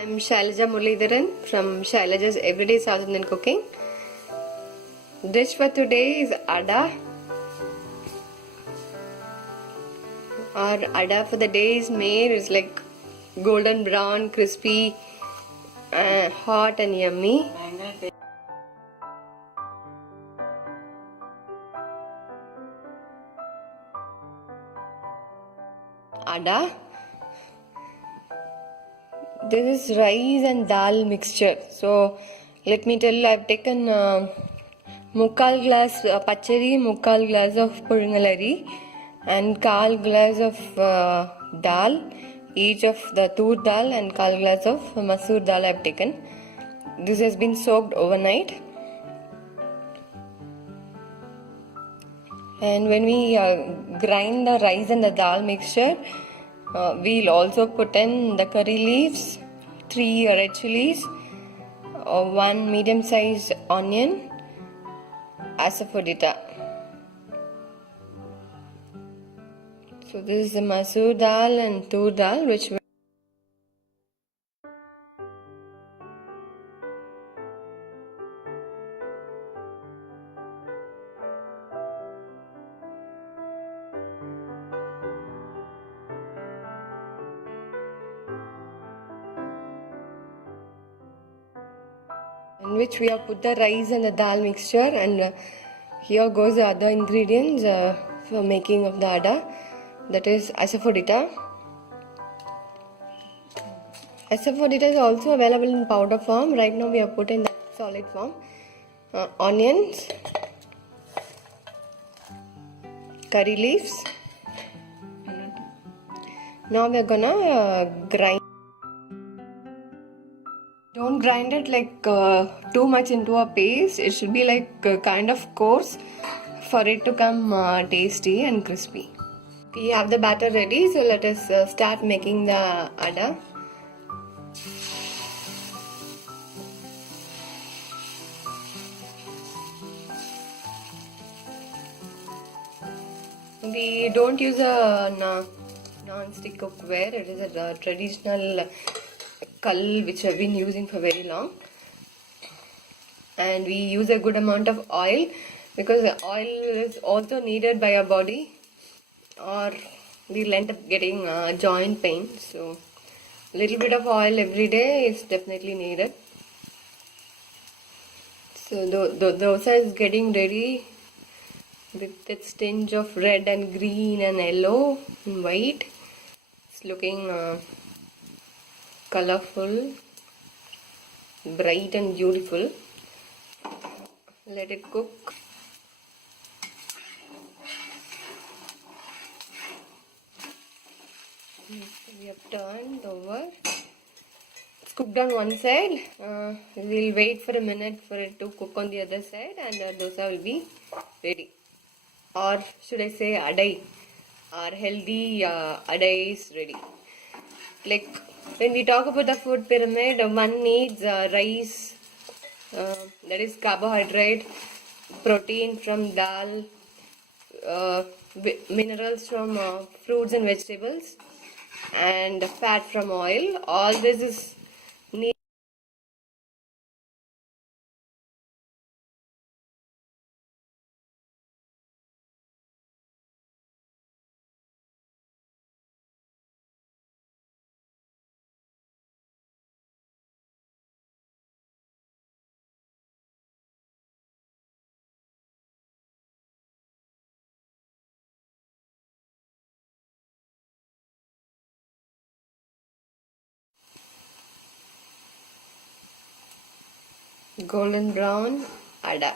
I'm Shailaja Muralidharan from Shailaja's Everyday South Indian Cooking. Dish for today is Adai. Our Adai for the day is made. It's like golden brown, crispy, hot and yummy. Adai. This is rice and dal mixture. So let me tell you, I've taken mukkal glass pachadi, mukkal glass of purungalari, and kal glass of dal, each of the tur dal and kal glass of masoor dal I've taken. This has been soaked overnight. And when we grind the rice and the dal mixture, we'll also put in the curry leaves, 3 red chilies, 1 medium sized onion, asafoetida. So this is the masoor dal and tur dal which in which we have put the rice and the dal mixture, and here goes the other ingredients for making of the Adai, that is asafoetida. Asafoetida is also available in powder form. Right now we have put in that solid form. Onions, curry leaves. Now we are gonna grind. Don't grind it like too much into a paste. It should be like kind of coarse for it to come tasty and crispy. We have the batter ready, so let us start making the Adai. We don't use a non-stick cookware. It is a traditional kal which I've been using for very long, and we use a good amount of oil because oil is also needed by our body, or we'll end up getting joint pain. So a little bit of oil every day is definitely needed. So the dosa is getting ready with its tinge of red and green and yellow and white. It's looking colorful, bright and beautiful. Let it cook. We have turned over. It's cooked on one side. We'll wait for a minute for it to cook on the other side, and the dosa will be ready. Or should I say Adai? Our healthy Adai is ready. Like when we talk about the food pyramid, one needs rice, that is carbohydrate, protein from dal, minerals from fruits and vegetables, and fat from oil. All this is needed. Golden brown Adai.